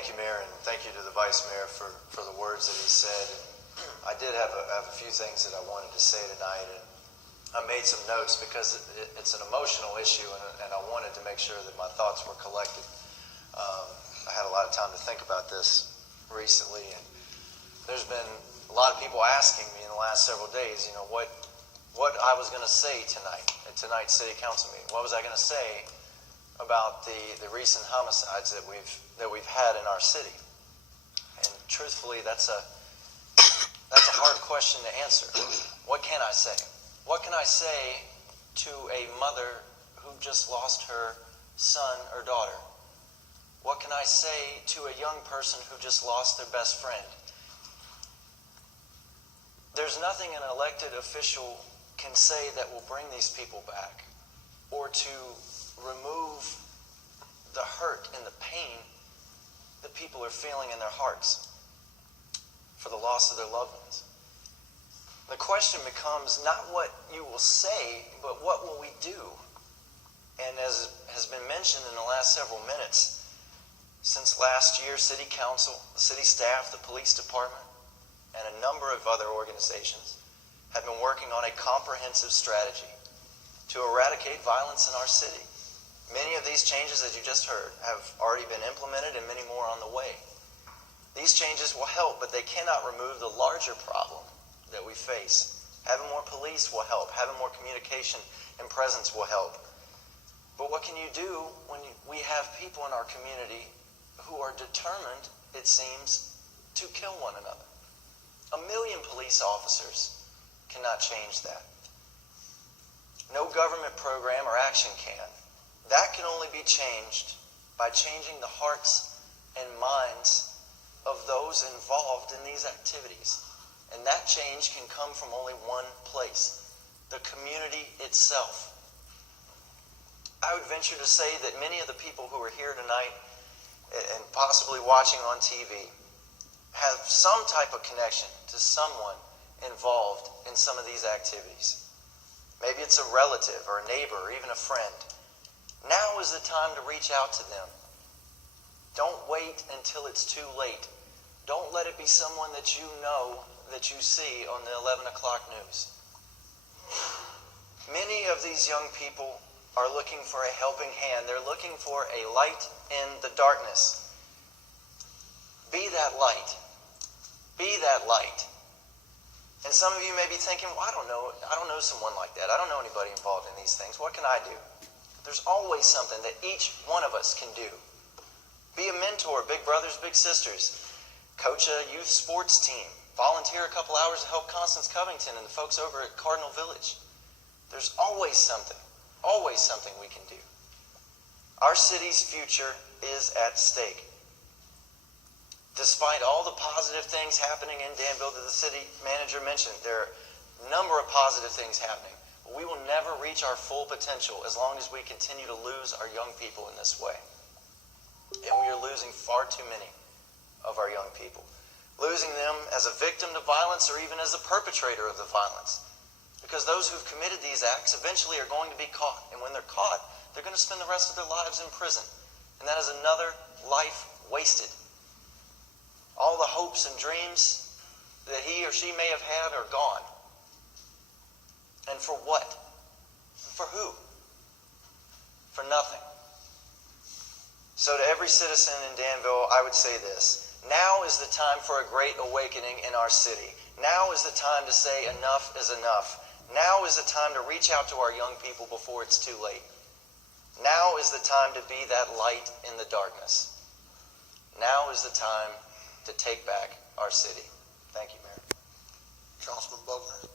thank you, Mayor, and thank you to the Vice Mayor for the words that he said. I did have a few things that I wanted to say tonight, and I made some notes because it's an emotional issue, and I wanted to make sure that my thoughts were collected. I had a lot of time to think about this recently, and there's been a lot of people asking me in the last several days, you know, what I was going to say tonight at tonight's City Council meeting. What was I going to say about the recent homicides that we've had in our city? And truthfully, that's a hard question to answer. What can I say? What can I say to a mother who just lost her son or daughter? What can I say to a young person who just lost their best friend? There's nothing an elected official can say that will bring these people back or to remove the hurt and the pain that people are feeling in their hearts for the loss of their loved ones. The question becomes not what you will say, but what will we do? And as has been mentioned in the last several minutes, since last year, City Council, the city staff, the police department, and a number of other organizations have been working on a comprehensive strategy to eradicate violence in our city. Many of these changes, as you just heard, have already been implemented and many more on the way. These changes will help, but they cannot remove the larger problem that we face. Having more police will help. Having more communication and presence will help. But what can you do when we have people in our community who are determined, it seems, to kill one another? 1 million police officers cannot change that. No government program or action can. That can only be changed by changing the hearts and minds of those involved in these activities. And that change can come from only one place: the community itself. I would venture to say that many of the people who are here tonight and possibly watching on TV have some type of connection to someone involved in some of these activities. Maybe it's a relative or a neighbor or even a friend. Now is the time to reach out to them. Don't wait until it's too late. Don't let it be someone that you know, that you see on the 11 o'clock news. Many of these young people are looking for a helping hand. They're looking for a light in the darkness. Be that light. Be that light. And some of you may be thinking, well, I don't know someone like that. I don't know anybody involved in these things. What can I do? There's always something that each one of us can do. Be a mentor, big brothers, big sisters. Coach a youth sports team. Volunteer a couple hours to help Constance Covington and the folks over at Cardinal Village. There's always something we can do. Our city's future is at stake. Despite all the positive things happening in Danville that the city manager mentioned, there are a number of positive things happening. But we will never reach our full potential as long as we continue to lose our young people in this way. And we are losing far too many of our young people. Losing them as a victim to violence or even as a perpetrator of the violence. Because those who've committed these acts eventually are going to be caught. And when they're caught, they're going to spend the rest of their lives in prison. And that is another life wasted. All the hopes and dreams that he or she may have had are gone. And for what? For who? For nothing. So to every citizen in Danville, I would say this: now is the time for a great awakening in our city. Now is the time to say enough is enough. Now is the time to reach out to our young people before it's too late. Now is the time to be that light in the darkness. Now is the time to take back our city. Thank you, Mayor. Councilman Vogler.